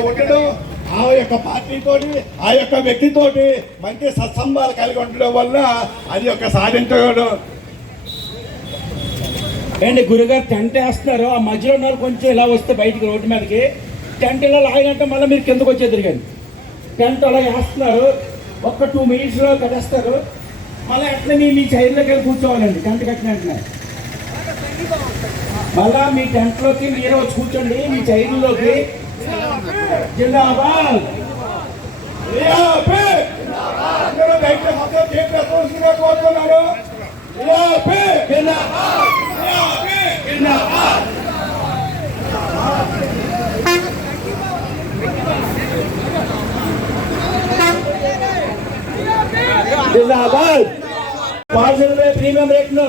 ఉండడం, ఆ యొక్క పార్టీతోటి ఆ యొక్క వ్యక్తితోటి మంచి సత్సంబాలు కలిగి ఉండడం వల్ల అది ఒక సాధించడం. ఏంటి గురుగారు టెంట్ వేస్తున్నారు, ఆ మధ్యలో ఉన్నారు కొంచెం ఇలా వస్తే బయటికి రోడ్డు మీదకి టెంట్ ఇలా లాగినట్టు మళ్ళీ మీరు కిందకు వచ్చేది కానీ టెంట్ అలా వేస్తున్నారు. ఒక్క 2 minutesలో కట్టేస్తారు. మళ్ళీ అట్లా మీ చైర్లోకి వెళ్ళి కూర్చోవాలండి. టెంట్ కట్టిన వెంటనే మళ్ళా మీ టెంట్లోకి మీరే వచ్చి కూర్చోండి. మీ చైర్లోకి జిందాబాద్ కోరుతున్నాను. జిందాబాద్ పార్సల్ ప్రీమియం రేట్ను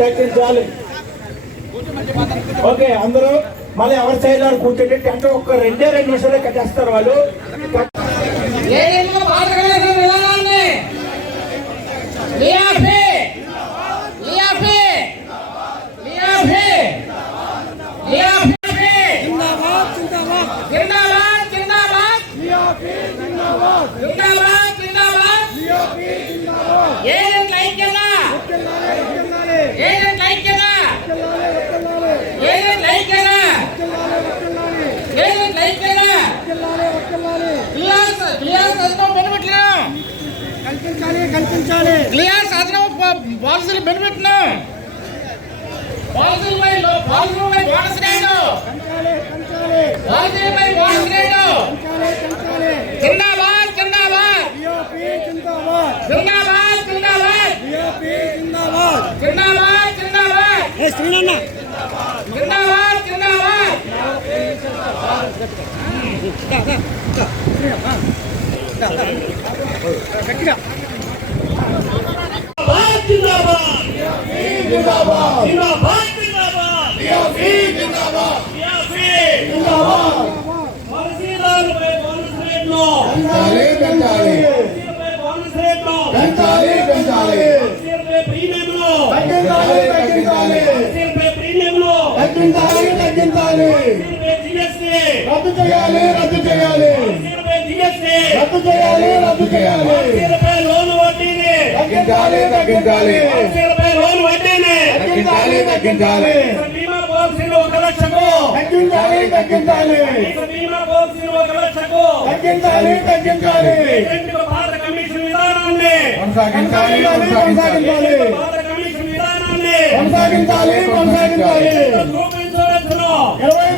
తగ్గించాలి. ఓకే, అందరూ మళ్ళీ ఎవరి సైడ్ కూర్చోండి. టెంట్ ఒక్క 2 నిమిషాలే కట్టేస్తారు వాళ్ళు. పాలసీలు బెనిఫిట్ను పాలసీలపై బోనస్ రేటు పాలసీలపై బోనస్ రేటు జిందాబాద్ జిందాబాద్ జిందాబాద్ జిందాబాద్ జిందాబాద్ జిందాబాద్ జిందాబాద్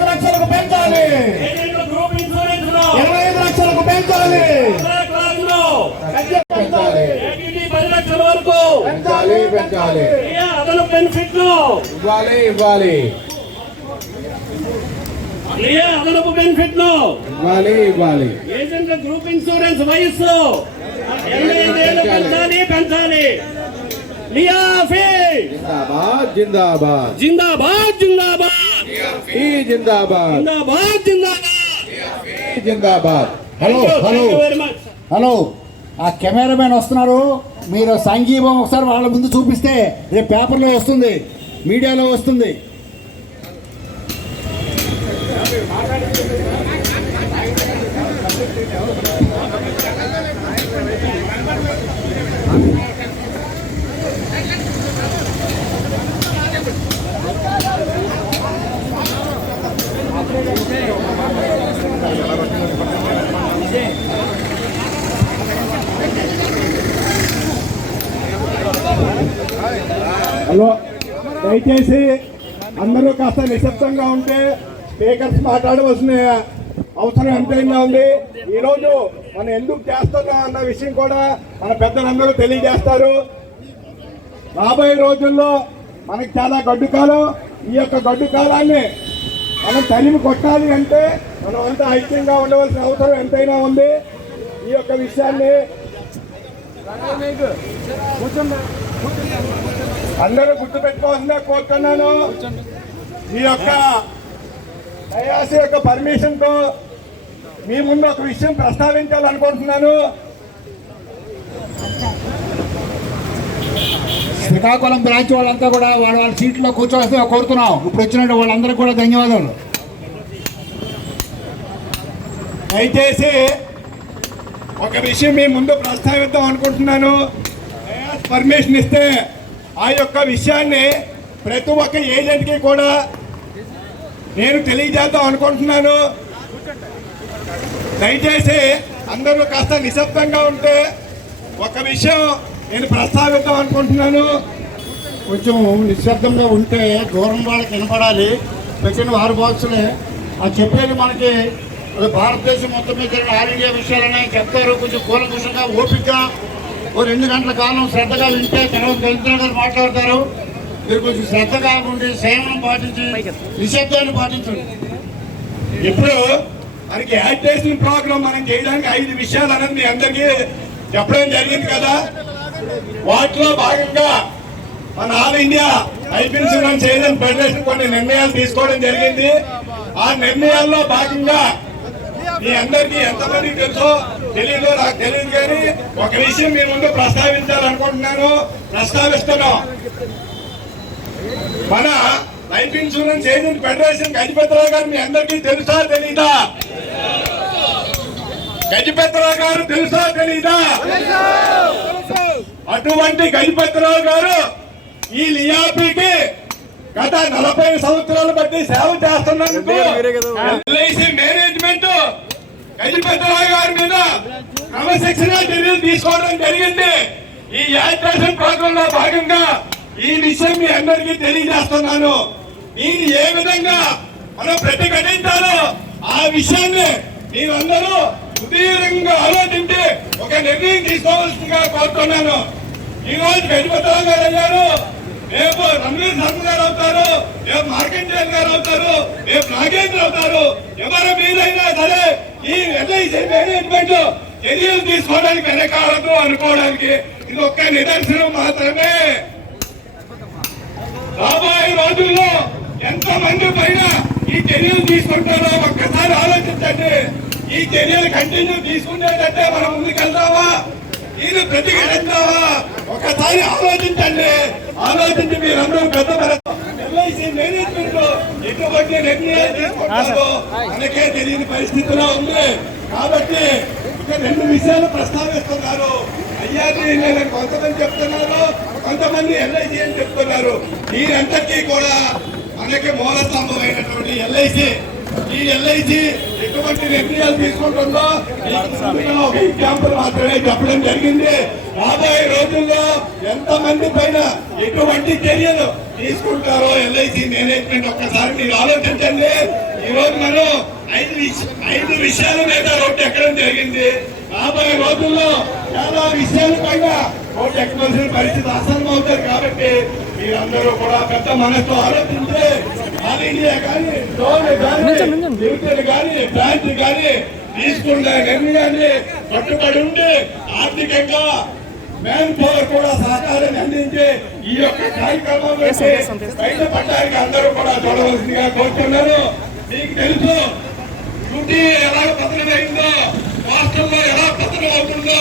లక్షలకు పెంచాలి. 25 లక్షలకు పెంచాలి. 10 లక్షల వరకు పెంచాలి. అదనపు బెనిఫిట్లు ఇవ్వాలి. అదనపు బెనిఫిట్లు ఇవ్వాలి. ఏజెంట్ల గ్రూప్ ఇన్సూరెన్స్ వయస్సు 85 ఏళ్ళు పెంచాలి. జిందాబాద్ జిందాబాద్ జిందాబాద్ జిందాబాద్ జిందాబాద్ జిందాబాద్. హలో ఆ కెమెరామెన్ వస్తున్నారు. మీరు సంఘీభం ఒకసారి వాళ్ళ ముందు చూపిస్తే రేపు పేపర్లో వస్తుంది, మీడియాలో వస్తుంది. హలో, దయచేసి అందరూ కాస్త నిశ్శబ్దంగా ఉంటే స్పీకర్స్ మాట్లాడవలసిన అవసరం ఎంతైనా ఉంది. ఈరోజు మనం ఎందుకు చేస్తున్నాం అన్న విషయం కూడా మన పెద్దలందరూ తెలియజేస్తారు. రాబోయే రోజుల్లో మనకి చాలా గడ్డు కాలం. ఈ యొక్క గడ్డు కాలాన్ని మనం తరిమి కొట్టాలి అంటే మనం అంతా ఐక్యంగా ఉండవలసిన అవసరం ఎంతైనా ఉంది. ఈ యొక్క విషయాన్ని అందరూ గుర్తుపెట్టుకోవాల్సిందే కోరుతున్నాను. ఈ యొక్క డయాస్ యొక్క పర్మిషన్తో మీ ముందు ఒక విషయం ప్రస్తావించాలనుకుంటున్నాను. శ్రీకాకుళం బ్రాంచ్ వాళ్ళంతా కూడా వాళ్ళ సీట్లో కూర్చోవలసిందిగా కోరుతున్నాం. ఇప్పుడు వచ్చిన వాళ్ళందరికీ కూడా ధన్యవాదాలు. దయచేసి ఒక విషయం మీ ముందు ప్రస్తావిద్దాం అనుకుంటున్నాను. పర్మిషన్ ఇస్తే ఆ యొక్క విషయాన్ని ప్రతి ఒక్క ఏజెంట్కి కూడా నేను తెలియజేద్దాం అనుకుంటున్నాను. దయచేసి అందరూ కాస్త నిశ్శబ్దంగా ఉంటే ఒక విషయం నేను ప్రస్తావిద్దాం అనుకుంటున్నాను. కొంచెం నిశ్శబ్దంగా ఉంటే దూరం వాళ్ళకి వినపడాలి. పెట్టిన 6 బాక్సులే ఆ చెప్పేది మనకి భారతదేశం మొత్తం మీద ఆల్ ఇండియా విషయాలనే చెప్తారు. కొంచెం కూలంకుషంగా ఓపికగా ఓ 2 గంటల కాలం శ్రద్ధగా వింటే తర్వాత దళితులు మాట్లాడతారు. మీరు కొంచెం శ్రద్ధగా ఉండి సంయమనం పాటించి నిశ్శబ్దాన్ని పాటించండి. ఇప్పుడు మనకి యాజిటేషన్ ప్రోగ్రామ్ మనం చేయడానికి 5 విషయాలు అనేది మీ అందరికీ చెప్పడం జరిగింది కదా. వాటిలో భాగంగా మన all India life insurance agent federation కొన్ని నిర్ణయాలు తీసుకోవడం జరిగింది. ఆ నిర్ణయాల్లో భాగంగా మీ అందరికీ ఎంతమంది తెలుసో తెలియదో నాకు తెలియదు, కానీ ఒక విషయం మీ ముందు ప్రస్తావించాలనుకుంటున్నాను, ప్రస్తావిస్తున్నాం. మన life insurance agent federation Gajapathi Rao గారు మీ అందరికీ తెలుసా తెలీదా? గజపతిరావు గారు తెలుసా తెలీదా? అటువంటి గజపతిరావు గారు ఈ లియాపీకి గత 40 సంవత్సరాలు బట్టి సేవ చేస్తున్నందుకు ఎల్ఐసి మేనేజ్మెంట్ గజపతిరావు గారి మీద క్రమశిక్షణ చర్యలు తీసుకోవడం జరిగింది. ఈ యాజిటేషన్ ప్రోగ్రామ్ లో భాగంగా ఈ విషయం మీ అందరికీ తెలియజేస్తున్నాను. దీన్ని ఏ విధంగా మనం ప్రతిఘటించాలో ఆ విషయాన్ని మీరందరూ సుదీర్ఘంగా ఆలోచించి ఒక నిర్ణయం తీసుకోవాల్సిందిగా కోరుతున్నాను. ఈ రోజు గజపతిరావు గారు అయ్యారు, రేపు రణవీర్ శర్మ గారు అవుతారు, రేపు మార్కండేయన్ గారు అవుతారు, రేపు నాగేంద్ర అవుతారు. ఎవరు మీరైనా సరే ఈ ఎల్ఐసి మేనేజ్మెంట్ చర్యలు తీసుకోవడానికి వెనకాడదు అనుకోవడానికి ఇది ఒక్క నిదర్శనం మాత్రమే. రాబోయే రోజుల్లో ఎంతమంది పైన ఈ చర్యలు తీసుకుంటారో ఒక్కసారి ఆలోచించండి. ఈ చర్యలు కంటిన్యూ తీసుకునేటట్టే మనం ముందుకెళ్తావా, ఇది ప్రతిఘటిస్తావా? ఒకసారి ఆలోచించండి. ఆలోచించి మీరందరూ పెద్ద ఎల్ఐసి మేనేజ్మెంట్ ఎటువంటి నిర్ణయాలు తీసుకుంటారో మనకే తెలియని పరిస్థితిలో ఉంది. కాబట్టి ఇక 2 విషయాలు ప్రస్తావిస్తున్నారు. అయ్యాది నేను కొంతమంది చెప్తున్నారు, కొంతమంది ఎల్ఐసి అని చెప్తున్నారు. దీనంతకీ కూడా మనకి మూల స్తంభమైనటువంటి ఎల్ఐసి, ఈ ఎల్ఐసి ఎటువంటి నిర్ణయాలు తీసుకుంటుందో ఒక ఎగ్జాంపుల్ మాత్రమే చెప్పడం జరిగింది. రాబోయే రోజుల్లో ఎంతమంది పైన ఎటువంటి చర్యలు తీసుకుంటారో ఎల్ఐసి మేనేజ్మెంట్ ఒక్కసారి మీరు ఆలోచించండి. ఈ రోజు మనం 5 విషయాల మీద రోడ్డు ఎక్కడం జరిగింది. రాబోయే రోజుల్లో చాలా విషయాల పైన రోడ్డు ఎక్కవలసిన పరిస్థితి అసలు అవుతారు. కాబట్టి మీరందరూ కూడా పెద్ద మనసుతో ఆలోచించి ఆల్ ఇండియా కానీ, డోన్ కానీ, లిమిటెడ్ కానీ, బ్రాంచ్ కానీ తీసుకున్న నిర్ణయాన్ని కట్టుబడి ఉండి ఆర్థికంగా మ్యాన్ పవర్ కూడా సహకారాన్ని అందించి ఈ యొక్క కార్యక్రమం బయటపడడానికి అందరూ కూడా చూడవలసిందిగా కోరుతున్నారు. మీకు తెలుసు డ్యూటీ ఎలా పతనమైందో, రాష్ట్రంలో ఎలా పతనం అవుతుందో,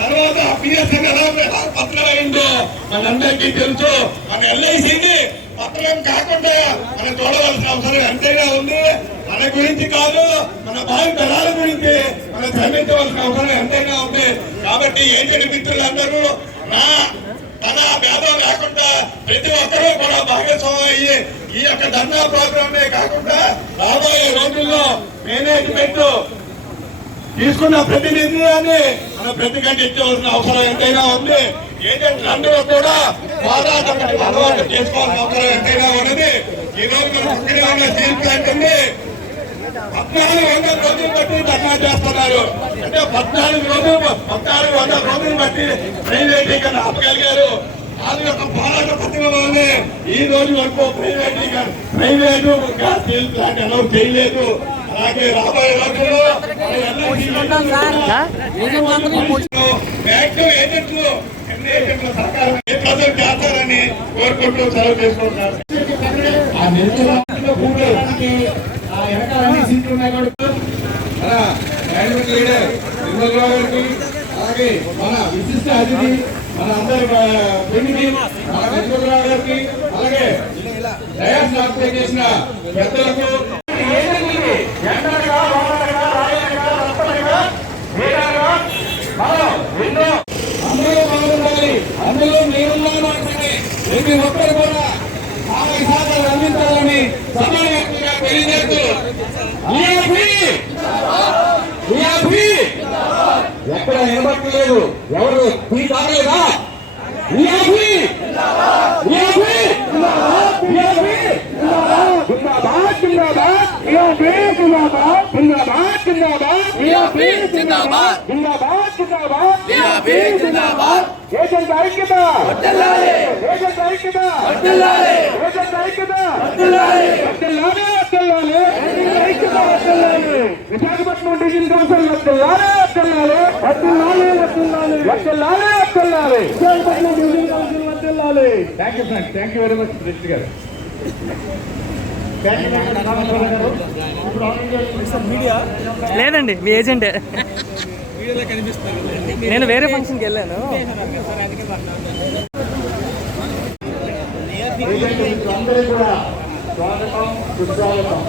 తర్వాత పిఎస్ఎన్ ఎలా పతనమైందో మనందరికీ తెలుసు. మన ఎల్ఐసిని పతనం కాకుండా మనం చూడవలసిన అవసరం ఎంతైనా ఉంది. మన గురించి కాదు, మన భావి తరాల గురించి మనం శ్రమించవలసిన అవసరం ఎంతైనా ఉంది. కాబట్టి ఏజెంట్ మిత్రులందరూ తన భేదం లేకుండా ప్రతి ఒక్కరూ కూడా భాగస్వామ్యం అయ్యి ఈ యొక్క ధర్నా ప్రోగ్రామ్ కాకుండా రాబోయే రోజుల్లో మేనేజ్మెంట్ తీసుకున్న ప్రతి నిర్ణయాన్ని మనం ప్రతిఘటించవలసిన అవసరం ఎంతైనా ఉంది. ఏజెంట్లు అందరూ కూడా బాధాకరమైన అలవాటు చేసుకోవాల్సిన అవసరం ఎంతైనా ఉన్నది. ఈ రోజు మన పక్కనే ఉన్న స్టీల్ ప్లాంట్ ఉంది, 1400 రోజులు బట్టి ధర్నా చేస్తున్నారు. అంటే 1400 రోజులు బట్టి ప్రైవేటీకరణ ఆపగలిగారు. వాళ్ళ యొక్క పోరాట పత్రిక వల్లే ఈ రోజు వరకు private gas steel plant announce చేయలేదు. అలాగే రాబోయే రోజుల్లో ఏజెంట్లు సహకారం చేస్తారని కోరుకుంటూ సెలవు చేసుకుంటున్నారు. ఆ నిర్ణయంలో వెనకాలన్నీ సీట్లు ఉన్నాయి కాబట్టి మన గవర్నమెంట్ లీడర్ నిర్మలరావు గారికి, అలాగే మన విశిష్ట అతిథి మన అందరి పెళ్లికి మన నిర్మలరావు గారికి, అలాగే డయాస్ ఆక్యుపై చేసిన పెద్దలకు సభాముఖంగా తెలియజేస్తూ ఎక్కడ నిలబట్టలేదు, ఎవరు టీ కాగలేదా? ఏజెంట్ ఐక్యత, ఏజెంట్ ఐక్యత, ఏజెంట్ ఐక్యత, Visakhapatnam division council Visakhapatnam division council వర్తిల్లాలి. Thank you friends, thank you very much Reddy garu. లేదండి మీ ఏజెంటే. నేను వేరే ఫంక్షన్కి వెళ్ళాను. అందరూ కూడా స్వాగతం, సుస్వాగతం.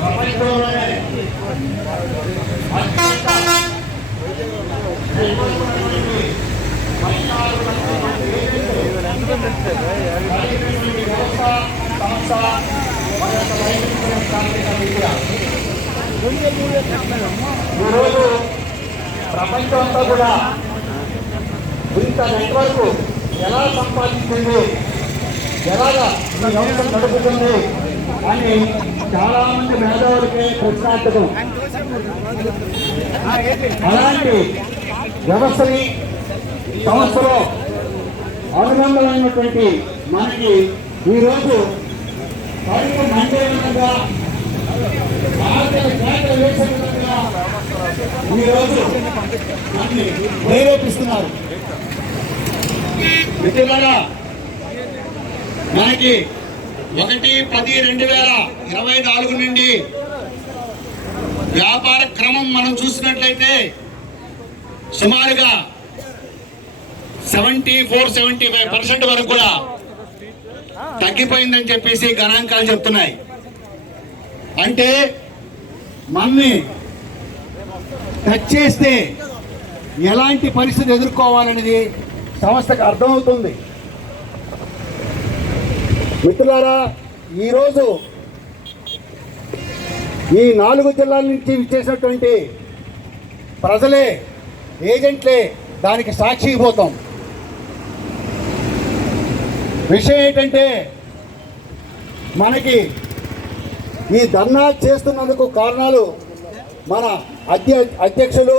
ప్రపంచంలోనే ఈరోజు ప్రపంచం అంతా కూడా ఇంత నెట్వర్క్ ఎలా సంపాదించింది, ఎలాగా ఈ వ్యవస్థ నడుపుతుంది అని చాలా మంది మేధావులకి ప్రశ్నార్థకం. అలాంటి వ్యవస్థని సంస్థలో అనుబంధమైనటువంటి మనకి ఈరోజు పైన మండే విధంగా ఈరోజు ప్రేరేపిస్తున్నారు. మిత్రులారా, మనకి 1/10/2024 నుండి వ్యాపార క్రమం మనం చూసినట్లయితే సుమారుగా 74-75% వరకు కూడా తగ్గిపోయిందని చెప్పేసి గణాంకాలు చెప్తున్నాయి. అంటే మనని టచ్ చేస్తే ఎలాంటి పరిస్థితి ఎదుర్కోవాలనేది సంస్థకు అర్థమవుతుంది. మిత్రులారా, ఈరోజు ఈ 4 జిల్లాల నుంచి ఇచ్చేసినటువంటి ప్రజలే, ఏజెంట్లే దానికి సాక్షిపోతాం. విషయం ఏంటంటే, మనకి ఈ ధర్నా చేస్తున్నందుకు కారణాలు మన అధ్యక్షులు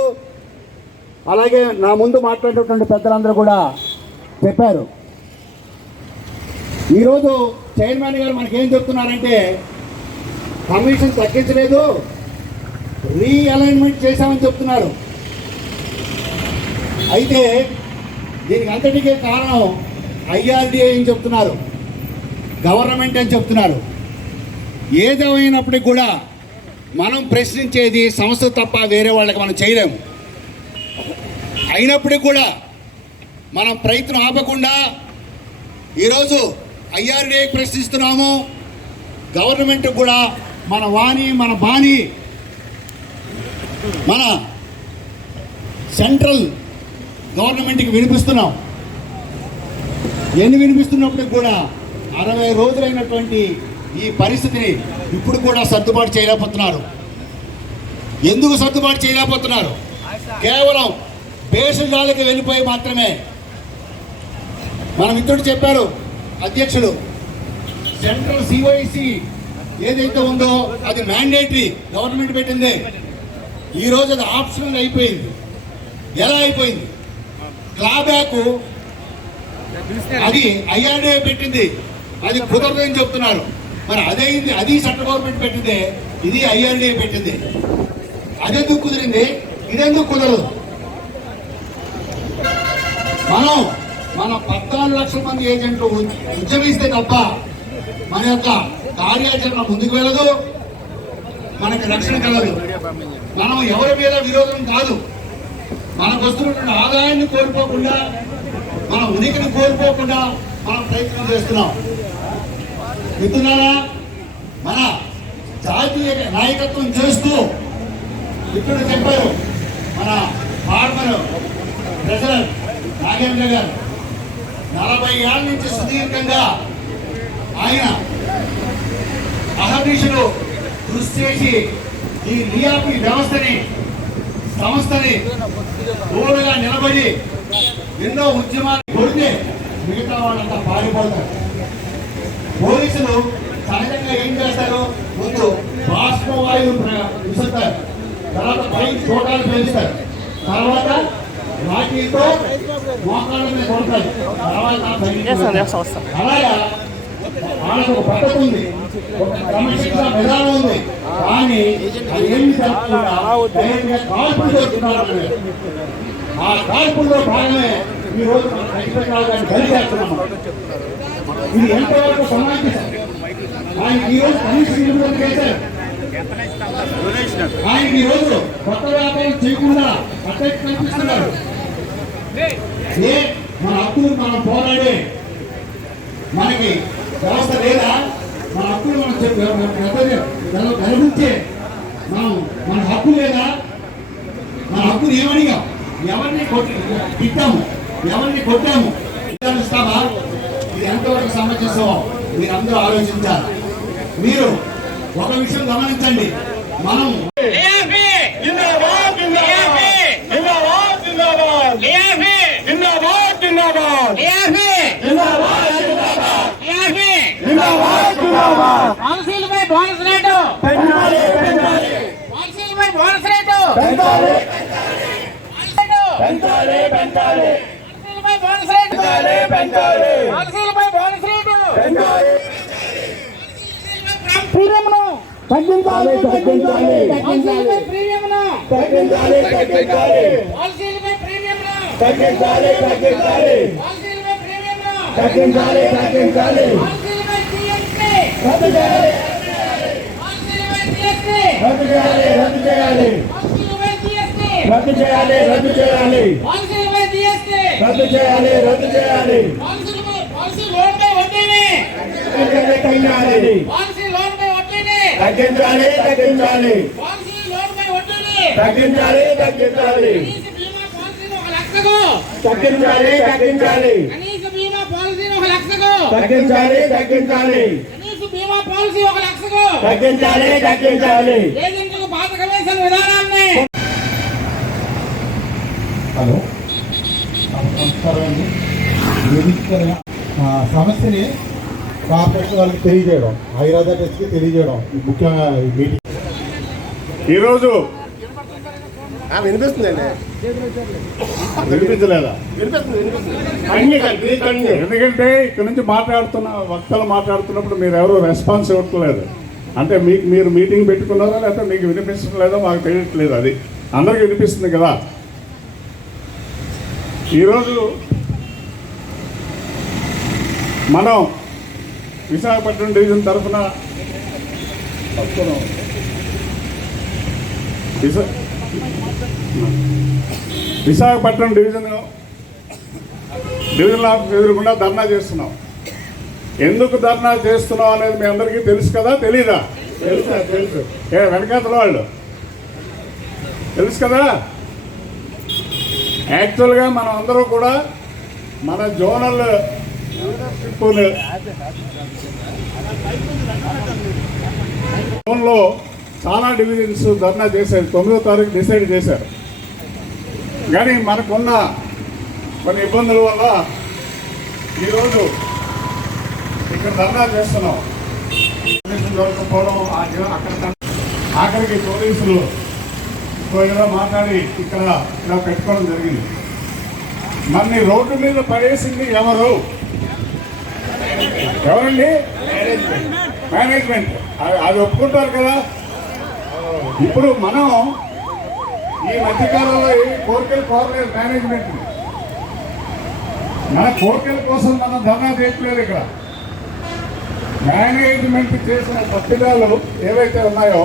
అలాగే నా ముందు మాట్లాడేటువంటి పెద్దలందరూ కూడా చెప్పారు. ఈరోజు చైర్మన్ గారు మనకేం చెప్తున్నారంటే, కమిషన్ తగ్గించలేదు, రీఅలైన్మెంట్ చేశామని చెప్తున్నారు. అయితే దీనికి అంతటికే కారణం IRDA అని చెప్తున్నారు, గవర్నమెంట్ అని చెప్తున్నారు. ఏదేమైనప్పటికీ కూడా మనం ప్రశ్నించేది సంస్థ తప్ప వేరే వాళ్ళకి మనం చేయలేము. అయినప్పటికీ కూడా మనం ప్రయత్నం ఆపకుండా ఈరోజు IRDA ప్రశ్నిస్తున్నాము. గవర్నమెంట్ కూడా మన వాణి, మన బాణి, మన సెంట్రల్ గవర్నమెంట్కి వినిపిస్తున్నాం. ఎన్ని వినిపిస్తున్నప్పటికి కూడా 60 రోజులైనటువంటి ఈ పరిస్థితిని ఇప్పుడు కూడా సర్దుబాటు చేయలేకపోతున్నారు. ఎందుకు సర్దుబాటు చేయలేకపోతున్నారు? కేవలం భేషజాలకు వెళ్ళిపోయి మాత్రమే. మన మిత్రుడు చెప్పారు, అధ్యక్షుడు, సెంట్రల్ CYC ఏదైతే ఉందో అది మ్యాండేటరీ, గవర్నమెంట్ పెట్టిందే. ఈరోజు అది ఆప్షనల్ అయిపోయింది. ఎలా అయిపోయింది? క్లాబ్యాక్ అది IRDA పెట్టింది, అది కుదరదని చెప్తున్నారు. మరి అదైంది, అది సెంట్రల్ గవర్నమెంట్ పెట్టిందే, ఇది IRDA పెట్టింది. అదెందుకు కుదిరింది, ఇదెందుకు కుదరదు? మన 14 లక్షల మంది ఏజెంట్లు ఉద్యమిస్తే తప్ప మన యొక్క కార్యాచరణ ముందుకు వెళ్ళదు, మనకు రక్షణ కలదు. మనం ఎవరి మీద విరోధం కాదు, మనకు వస్తున్నటువంటి ఆదాయాన్ని కోల్పోకుండా, మన ఉనికిని కోల్పోకుండా మనం ప్రయత్నం చేస్తున్నాం. మిత్రులారా, మన జాతీయ నాయకత్వం చేస్తూ మిత్రుడు చెప్పారు, మన ఫార్మర్ ప్రెసిడెంట్ నాగేంద్ర గారు 40 ఏళ్ళ నుంచి సుదీర్ఘంగా ఆయన అహర్నిశలు కృషి చేసి ఈ రియాపి వ్యవస్థని సంస్థని దూరంగా నిలబడి ఎన్నో ఉద్యమాలు కొడితే మిగతా వాళ్ళంతా పారిపోతారు. పోలీసులు సహజంగా ఏం చేస్తారు, ముందు బాష్పవాయువు విసురుతారు, తర్వాత పైకి చోటాలు పెంచుతారు, తర్వాత రాఖీతో మోకాళ్ళ మీద కొడతారు, తర్వాత అలాగా వాళ్ళకు ఒక పద్ధతి ఉంది, ఒక క్రమశిక్షణ విధానం ఉంది. కానీ అది ఏమి జరగకుండా డైరెక్ట్గా కాల్పులు జరుగుతున్నారు. ఆ కాల్పుల్లో భాగమే ఈ రోజు మనం ఖచ్చితంగా కలిసేస్తున్నాము. ఇది ఎంతవరకు సమాజం ఆయన ఈ రోజు కనీసం నిలుపుదల చేశారు. ఆయన ఈ రోజు కొత్త వ్యాపారం చేయకుండా అట్టే కనిపిస్తున్నారు. మన హక్కులు మనం పోరాడే మనకి వ్యవస్థ లేదా, మన హక్కులు మనం కనిపించే మన హక్కు లేదా, మన హక్కులు ఏమడిగాం, ఎవరిని తిట్టాము, ఎవరిని కొట్టాము, ఇస్తామా, ఇది ఎంతవరకు సమంజసమో మీరందరూ ఆలోచించాలి. మీరు ఒక విషయం గమనించండి, మనం పాలసీలపై బోనస్ రేటు, పాలసీలపై బోనస్ రేటు, పాలసీలపై బోనస్ రేటు, పాలసీలపై బోనస్ రేటు, ప్రీమియంను తగ్గించాలి, పాలసీలపై ప్రీమియంను తగ్గించాలి, పాలసీలపై ప్రీమియంను తగ్గించాలి, పాలసీలపై ప్రీమియంను తగ్గించాలి, పాలసీలపై జీఎస్టీ రద్దు చేయాలి, పాలసీలపై జీఎస్టీ రద్దు చేయాలి, పాలసీలపై జీఎస్టీ రద్దు చేయాలి, పాలసీలపై జీఎస్టీ రద్దు చేయాలి, పాలసీ లోన్పై వడ్డీని తగ్గించాలి, పాలసీ లోన్పై వడ్డీని తగ్గించాలి, పాలసీ లోన్పై వడ్డీని తగ్గించాలి, కనీస బీమా పాలసీని 1 లక్షకు తగ్గించాలి, కనీస బీమా పాలసీని 1 లక్షకు తగ్గించాలి, కనీస బీమా పాలసీ 1 లక్షకు తగ్గించాలి, ఏజెంట్లకు పాత కమిషన్ విధానాన్ని. హలో, నమస్కారం అండి. సమస్యని కార్పొరేషన్ వాళ్ళకి తెలియజేయడం, హైదరాబాద్కి తెలియజేయడం ముఖ్యంగా ఈ మీటింగ్. ఈరోజు వినిపిస్తుందండి, వినిపించలేదా? ఎందుకంటే ఇక్కడ నుంచి వక్తలు మాట్లాడుతున్నప్పుడు మీరు ఎవరు రెస్పాన్స్ ఇవ్వట్లేదు. అంటే మీరు మీటింగ్ పెట్టుకున్నారా లేకపోతే మీకు వినిపించట్లేదో మాకు తెలియట్లేదు. అది అందరికీ వినిపిస్తుంది కదా. ఈరోజు మనం విశాఖపట్నం డివిజన్ తరఫున విశాఖపట్నం డివిజన్ ఆఫీస్ ఎదురుకుండా ధర్నా చేస్తున్నాం. ఎందుకు ధర్నా చేస్తున్నాం అనేది మీ అందరికీ తెలుసు కదా, తెలీదా? తెలుసు. వెనకాతల వాళ్ళు తెలుసు కదా. యాక్చువల్గా మనం అందరూ కూడా మన జోనల్ జోన్లో చాలా డివిజన్స్ ధర్నా చేశారు. 9వ తారీఖు డిసైడ్ చేశారు. కానీ మనకున్న కొన్ని ఇబ్బందుల వల్ల ఈరోజు ఇక్కడ ధర్నా చేస్తున్నాం. దొరకపోవడం అక్కడ ఆఖరికి పోలీసులు ఏదో మాట్లాడి ఇక్కడ ఇలా పెట్టుకోవడం జరిగింది. మనని రోడ్డు మీద పడేసింది ఎవరండి? మేనేజ్మెంట్. అది ఒప్పుకుంటారు కదా. ఇప్పుడు మనం ఈ మధ్యకాలంలో కోరికలు కోరలేదు మేనేజ్మెంట్. మన కోరికల కోసం మనం ధర్నా చేయట్లేదు. ఇక్కడ మేనేజ్మెంట్ చేసిన తప్పిదాలు ఏవైతే ఉన్నాయో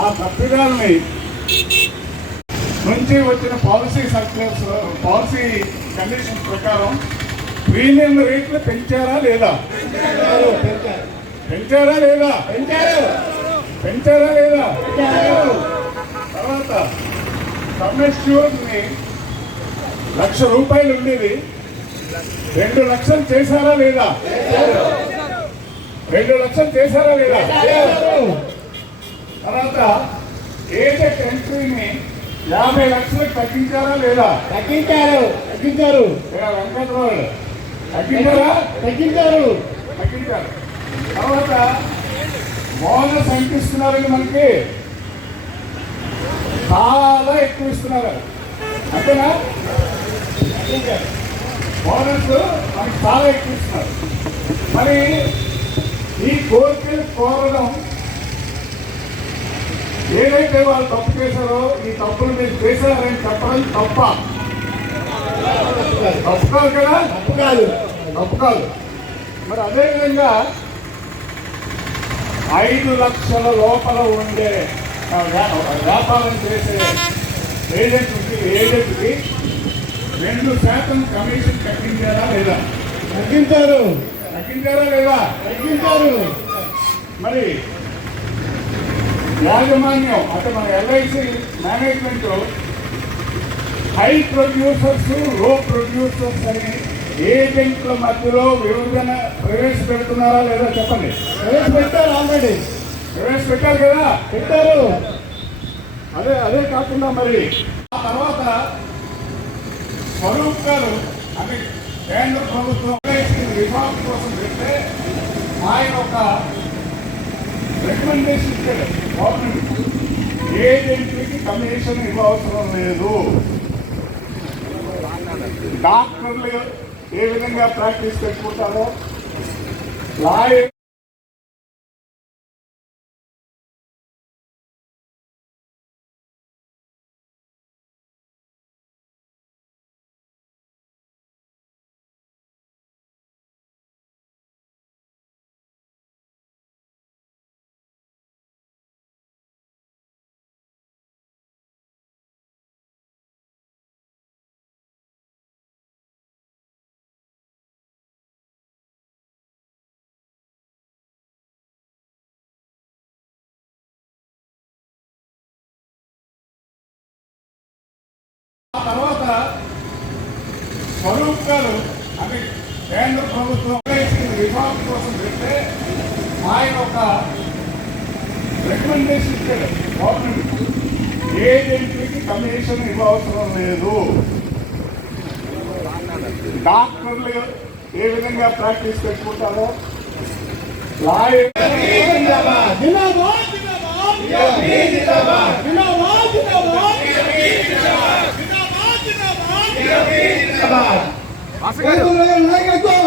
ఆ తప్పిదాలని నుంచి వచ్చిన పాలసీ సర్క్యులర్స్, పాలసీ కండిషన్స్ ప్రకారం ప్రీమియం రేట్లు పెంచారా లేదా? తర్వాత సమ్మెష్యూర్ని రూపాయలు ఉండేది 2 లక్షలు చేశారా లేదా? 2 లక్షలు చేశారా లేదా? తర్వాత ఏజెంట్ ఎంట్రీని 50 లక్షలకు తగ్గించారా లేదా? తగ్గించారు వెంకటరావు తగ్గించారా? తగ్గించారు. తర్వాత బోనస్ ఎంత ఇస్తున్నారండి మనకి? చాలా ఎక్కువ ఇస్తున్నారు. అంతేనా? బోనస్ మనకి చాలా ఎక్కువ ఇస్తున్నారు. మరి ఈ కోరికలు కోరడం ఏదైతే వాళ్ళు తప్పు చేశారో ఈ తప్పులు మీరు చేశారని చెప్పడం తప్ప? తప్పు కాదు కదా? తప్పు కాదు. మరి అదేవిధంగా 5 లక్షల లోపల ఉండే వ్యాపారం చేసే ఏజెంట్కి 2% కమిషన్ తగ్గించారా లేదా? తగ్గించారా లేదా? మరి యాజమాన్యం అంటే మన ఎల్ఐసి మేనేజ్మెంట్ హై ప్రొడ్యూసర్స్ లో ప్రొడ్యూసర్స్ అని ఏజెంట్ల మధ్యలో విభజన ప్రవేశపెడుతున్నారా లేదా చెప్పండి. ప్రవేశపెట్టారు. ఆల్రెడీ ప్రవేశపెట్టారు కదా? పెట్టారు. అదే కాకుండా మరి ఆ తర్వాత స్వరూప్ గారు అని కేంద్ర ప్రభుత్వం రిఫార్మ్ కోసం పెడితే ఆయన ఒక రికమెండేషన్ ఇచ్చాడు గవర్నమెంట్. ఏజెంట్లకి కమిషన్ ఇవ్వవసరం లేదు. డాక్టర్లు ఏ విధంగా ప్రాక్టీస్ పెట్టుకుంటారో లాయర్ తర్వాత స్వరూప్ గారు అని కేంద్ర ప్రభుత్వం రిఫార్మ్ కోసం పెడితే ఆయన ఒక రికమెండేషన్ ఇచ్చాడు గవర్నమెంట్. ఏజెంట్లకి కమిషన్ ఇవ్వవసరం లేదు. డాక్టర్లు ఏ విధంగా ప్రాక్టీస్ పెట్టుకుంటారో లాయర్ నాయకత్వం